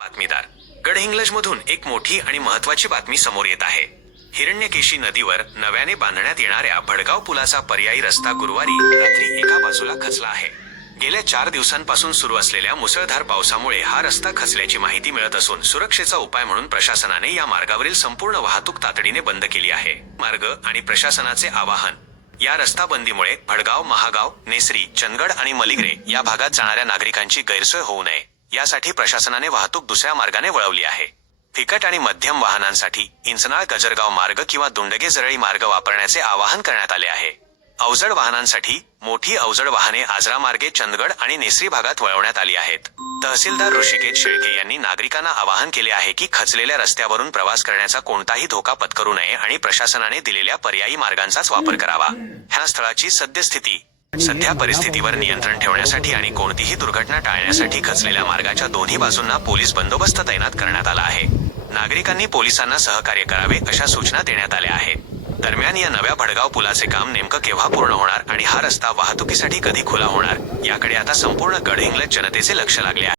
बातमीदार गडहिंग्लजमधून एक मोठी आणि महत्त्वाची बातमी समोर येत आहे। हिरण्यकेशी नदीवर नव्याने बांधण्यात येणाऱ्या भडगाव पुलाचा पर्यायी रस्ता गुरुवारी रात्री एका बाजूला खचला आहे। गेल्या 4 दिवसांपासून सुरू असलेल्या मुसळधार पावसामुळे हा रस्ता खचल्याची माहिती मिळत असून सुरक्षेचा उपाय म्हणून प्रशासनाने या मार्गावरील संपूर्ण वाहतूक तातडीने बंद केली आहे। मार्ग आणि प्रशासनाचे आवाहन, या रस्ता बंदीमुळे भडगाव, महागाव, नेसरी, चंदगड आणि मलिग्रे या भागात जाणाऱ्या नागरिकांची गैरसोय होऊ नये यासाठी प्रशासनाने वाहतूक दुसऱ्या मार्गाने वळवली आहे। फिकट आणि मध्यम वाहनांसाठी इंचनाळ गजरगाव मार्ग किंवा दुंडगे जरळी मार्ग वापरण्याचे आवाहन करण्यात आले आहे। अवजड वाहनांसाठी मोठी अवजड वाहने आजरा मार्गे चंदगड आणि नेसरी भागात वळवण्यात आली आहेत। तहसीलदार ऋषिकेश शेळके यांनी नागरिकांना आवाहन केले आहे की खचलेल्या रस्त्यावरून प्रवास करण्याचा कोणताही धोका पत्करू नये आणि प्रशासनाने दिलेल्या पर्यायी मार्गांचाच वापर करावा। ह्या स्थळाची सद्यस्थिती, सध्या परिस्थितीवर नियंत्रण ठेवण्यासाठी आणि कोणतीही दुर्घटना टाळण्यासाठी खचलेल्या मार्गाच्या दोन्ही बाजूंना पोलीस बंदोबस्त तैनात करण्यात आला आहे। नागरिकांनी पोलिसांना सहकार्य करावे अशा सूचना देण्यात आल्या आहेत। दरम्यान या नव्या भडगाव पुलाचे काम नेमकं केव्हा पूर्ण होणार आणि हा रस्ता वाहतुकीसाठी कधी खुला होणार याकडे आता संपूर्ण गडहिंग्लज जनतेचे लक्ष लागले आहे।